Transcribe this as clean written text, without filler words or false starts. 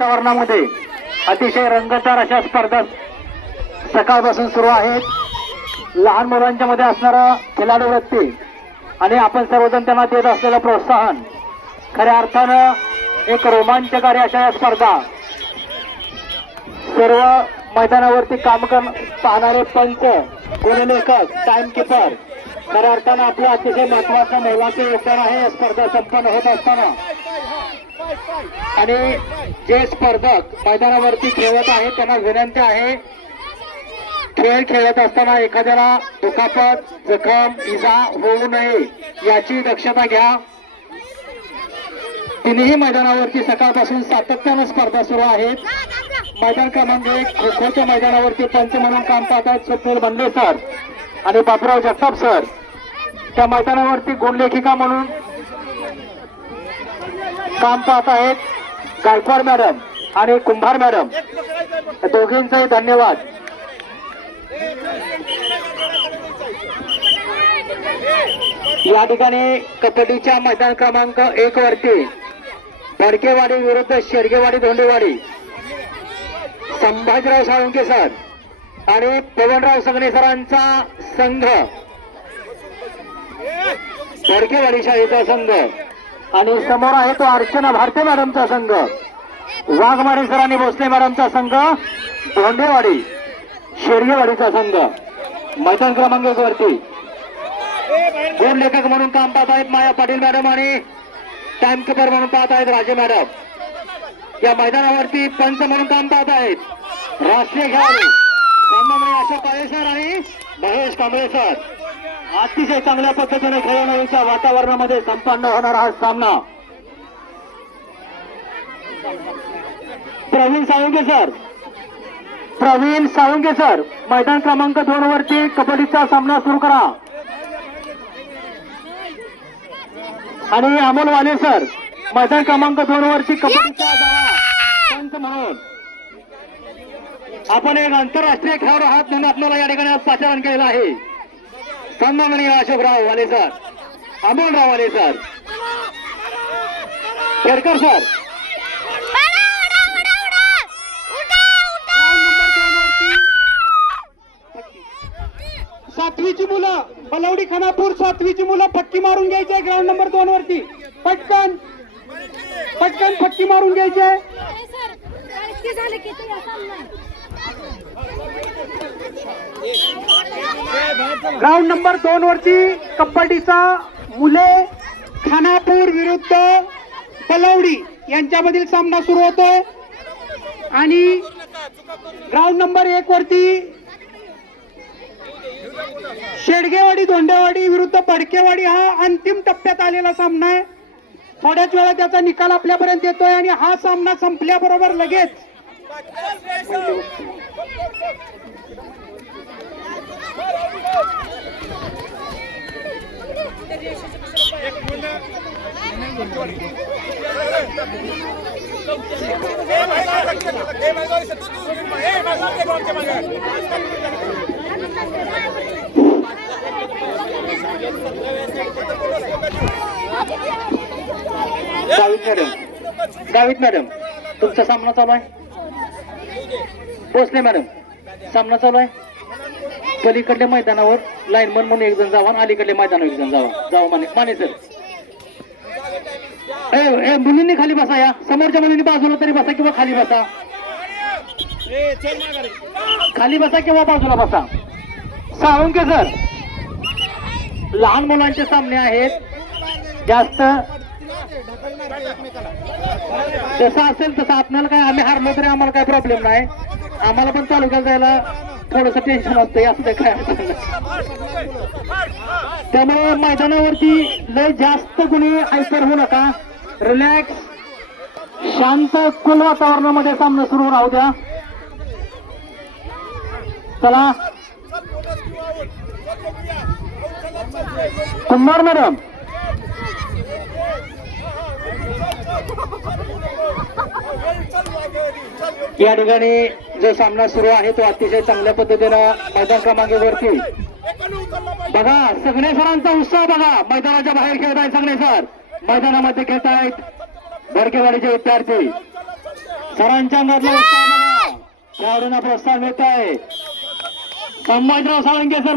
वातावरणामध्ये अतिशय रंगतदार अशा स्पर्धा सकाळपासून सुरू आहेत। लहान मुलांच्या मध्ये असणारा खेळाडू वृत्ती आणि आपण सर्वजण त्यांना देत असलेलं प्रोत्साहन खऱ्या अर्थानं एक रोमांचकारी अशा या स्पर्धा। सर्व मैदानावरती काम पाहणारे पंच, गुणलेखक, टाइम कीपर खऱ्या अर्थानं आपलं अतिशय महत्वाचं मोलाचं योगदान आहे या स्पर्धा संपन्न होत असताना। आणि जे स्पर्धक मैदानावरती खेळत आहेत त्यांना विनंती आहे, खेळ खेळत असताना एखाद्याला दुखापत, जखम, इजा होऊ नये याची दक्षता घ्या। तिन्ही मैदानावरती सकाळपासून सातत्यानं स्पर्धा सुरू आहेत। मैदान क्रमांक 1 खो खोच्या मैदानावरती पंच म्हणून काम पाहतात स्वप्नील बंडे सर आणि बापूराव जगताप सर। त्या मैदानावरती गुणलेखिका म्हणून काम पाहत आहेत गायकवाड मॅडम आणि कुंभार मॅडम, दोघींचाही धन्यवाद। या ठिकाणी कबड्डीच्या मैदान क्रमांक 1 वरती बडकेवाडी विरुद्ध शेडगेवाडी धोंडेवाडी, संभाजीराव साळुंके सर आणि पवनराव संगणे सरांचा संघ, बडकेवाडी शाळेचा संघ आणि समोर आहे तो अर्चना भारती मॅडमचा संघ, वाघमारे सर आणि भोसले मॅडमचा संघ, धोंडेवाडी शेडगेवाडीचा संघ। मैदान क्रमांक 1 वरती गुण लेखक म्हणून काम पाहत आहेत माया पाटील मॅडम आणि टाइम कीपर म्हणून पाहत आहेत राजे मॅडम। या मैदानावरती पंच म्हणून काम पाहत आहेत राष्ट्रीय खेळाडू सामनामध्ये अशोक काळे सर आणि महेश कांबळे सर। अतिशय चांगल्या पद्धतीने खेळण्याच्या वातावरणामध्ये संपन्न होणारा हा सामना। प्रवीण साळुंके सर मैदान क्रमांक 2 वरती कबड्डीचा सामना सुरू करा। आणि अमोल वाले सर मैदान क्रमांक 2 वरती कबड्डीचा पंच म्हणून। आपण एक आंतरराष्ट्रीय खेळाडू आहात म्हणून आपल्याला या ठिकाणी पाचारण केलेलं आहे। सन्माननीय अशोकराव वाले सर, अमोलराव वाले सर, खेडकर सर। 7वीची मुलं बलवडी खानापूर 7वीची मुलं फटकी मारून घ्यायचे ग्राउंड नंबर 2 वरती, पटकन फटकी मारून घ्यायचे। ग्राउंड नंबर 2 वरती कबड्डीचा मुले खानापूर विरुद्ध बलवडी यांच्यामधील सामना सुरू होतोय। आणि ग्राउंड नंबर 1 वरती शेडगेवाडी धोंडेवाडी विरुद्ध बडकेवाडी हा अंतिम टप्प्यात आलेला सामना आहे। थोड्याच वेळा त्याचा निकाल आपल्यापर्यंत येतोय आणि हा सामना संपल्याबरोबर लगेच गावित मॅडम तुमचा सामना चालू आहे। भोसले मॅडम सामना चालू आहे। पलीकडल्या मैदानावर लाईनमन म्हणून एक जण जावा, अलीकडल्या मैदानावर एक जण जावा माने सर। मुलींनी खाली बसा, या समोरच्या मुलींनी बाजूला तरी बसा किंवा खाली बसा, खाली बसा किंवा बाजूला बसा। साळुंके सर, लहान मुलांचे सामने आहेत, जास्त जसं असेल तसं आपल्याला काय, आम्ही हारलो तरी आम्हाला काय प्रॉब्लेम नाही, आम्हाला पण तालुक्यात जायला थोडस टेन्शन असतं, असं ते काय त्यामुळे मैदानावरती लय जास्त कुणी हायपर होऊ नका, रिलॅक्स शांत कुल वातावरणामध्ये सामना सुरू राहू द्या। चला कुमार मॅडम, या ठिकाणी जो सामना सुरू आहे तो अतिशय चांगल्या पद्धतीनं मैदान क्रमांक वरती बघा, सगळे सरांचा उत्साह बघा, मैदानाच्या बाहेर खेळत आहेत सगळे सर, मैदानामध्ये खेळत आहेत बडकेवाडीचे विद्यार्थी। सरांच्या अंगातला उत्साह बघा. खेळाडूंना प्रोत्साहन मिळत आहे. संभाजीराव साळुंके सर